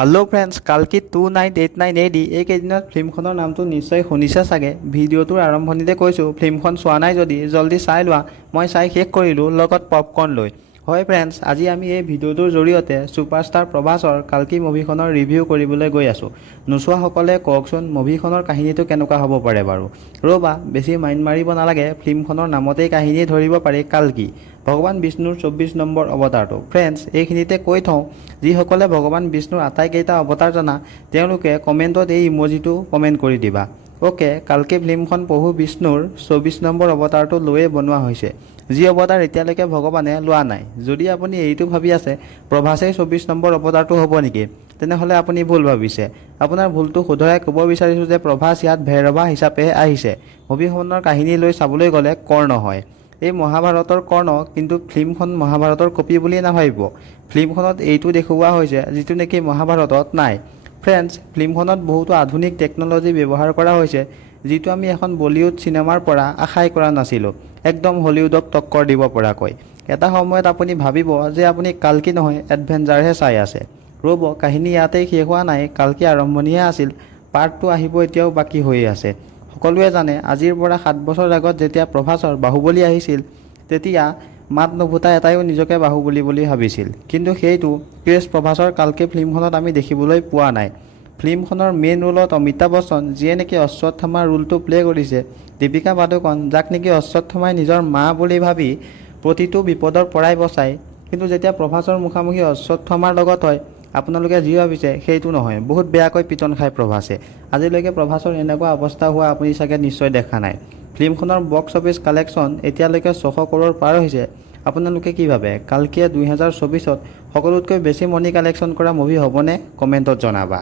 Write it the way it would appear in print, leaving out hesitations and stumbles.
Hello' friends, কালকি 2989 AD এইকেইদিনত ফিল্মখনৰ নামটো নিশ্চয় শুনিছে চাগে। ভিডিঅ'টোৰ আৰম্ভণিতে কৈছোঁ, ফিল্মখন চোৱা নাই যদি জল্দি চাই লোৱা। মই চাই শেষ কৰিলোঁ লগত পপকৰ্ন লৈ। হয় ফ্ৰেণ্ডছ, আজি আমি এই ভিডিঅ'টোৰ জৰিয়তে ছুপাৰষ্টাৰ প্ৰভাসৰ কালকি মুভিখনৰ ৰিভিউ কৰিবলৈ গৈ আছোঁ। নোচোৱাসকলে কওকচোন, মুভিখনৰ কাহিনীটো কেনেকুৱা হ'ব পাৰে বাৰু। ৰ'বা, বেছি মাইণ্ড মাৰিব নালাগে। ফিল্মখনৰ নামতেই কাহিনী ধৰিব পাৰি কালকি, ভগৱান বিষ্ণুৰ 24 নম্বৰ অৱতাৰটো। ফ্ৰেণ্ডছ, এইখিনিতে কৈ থওঁ, যিসকলে ভগৱান বিষ্ণুৰ আটাইকেইটা অৱতাৰ জানা তেওঁলোকে কমেণ্টত এই ইম'জিটো কমেণ্ট কৰি দিবা। অ'কে, কালকি ফিল্মখন প্ৰভু বিষ্ণুৰ 24 নম্বৰ অৱতাৰটো লৈয়ে বনোৱা হৈছে, যি অৱতাৰ এতিয়ালৈকে ভগৱানে লোৱা নাই। যদি আপুনি এইটো ভাবি আছে প্ৰভাসেই 24 নম্বৰ অৱতাৰটো হ'ব নেকি, তেনেহ'লে আপুনি ভুল ভাবিছে। আপোনাৰ ভুলটো শুধৰাই ক'ব বিচাৰিছোঁ যে প্ৰভাস ইয়াত ভৈৰৱা হিচাপেহে আহিছে। মুভিখনৰ কাহিনী লৈ চাবলৈ গ'লে কৰ্ণ হয়। এই মহাভাৰতৰ কৰ্ণ, কিন্তু ফিল্মখন মহাভাৰতৰ কপি বুলি নাভাবিব। ফিল্মখনত এইটো দেখুওৱা হৈছে যিটো নেকি মহাভাৰতত নাই। ফ্ৰেণ্ডছ, ফিল্মখনত বহুতো আধুনিক টেকন'লজি ব্যৱহাৰ কৰা হৈছে, যিটো আমি এখন বলিউড চিনেমাৰ পৰা আশাই কৰা নাছিলোঁ। একদম হলিউডক টক্কৰ দিব পৰাকৈ। এটা সময়ত আপুনি ভাবিব যে আপুনি কালকি নহয় এডভেঞ্চাৰহে চাই আছে। ৰ'ব, কাহিনী ইয়াতেই শেষ হোৱা নাই, কালকি আৰম্ভণিহে আছিল। পাৰ্ট 2 আহিব এতিয়াও বাকী হৈ আছে। সকলোৱে জানে, আজিৰ পৰা 7 বছৰ আগত যেতিয়া প্ৰভাসৰ বাহুবলী আহিছিল, তেতিয়া মাত নুফুটা এটাইও নিজকে বাহুবলী বুলি ভাবিছিল। কিন্তু সেইটো ক্ৰেজ প্ৰভাসৰ কালকি ফিল্মখনত আমি দেখিবলৈ পোৱা নাই। ফিল্মখনৰ মেইন ৰোলত অমিতাভ বচ্চন, যিয়ে নেকি অশ্বত্থামাৰ ৰোলটো প্লে' কৰিছে, দীপিকা পাডুকন, যাক নেকি অশ্বত্থামাই নিজৰ মা বুলি ভাবি প্ৰতিটো বিপদৰ পৰাই বচায়। কিন্তু যেতিয়া প্ৰভাসৰ মুখামুখি অশ্বত্থামাৰ লগত হয়, আপোনালোকে যি ভাবিছে সেইটো নহয়, বহুত বেয়াকৈ পিটন খায় প্ৰভাসে। আজিলৈকে প্ৰভাসৰ এনেকুৱা অৱস্থা হোৱা আপুনি চাগে নিশ্চয় দেখা নাই। ফিল্মখনৰ বক্স অফিচ কালেকশ্যন এতিয়ালৈকে 600 কৰোৰ পাৰ হৈছে। আপোনালোকে কি ভাবে, কালকিয়ে 2024ত সকলোতকৈ বেছি মনি কালেকশ্যন কৰা মুভি হ'বনে? কমেণ্টত জনাবা।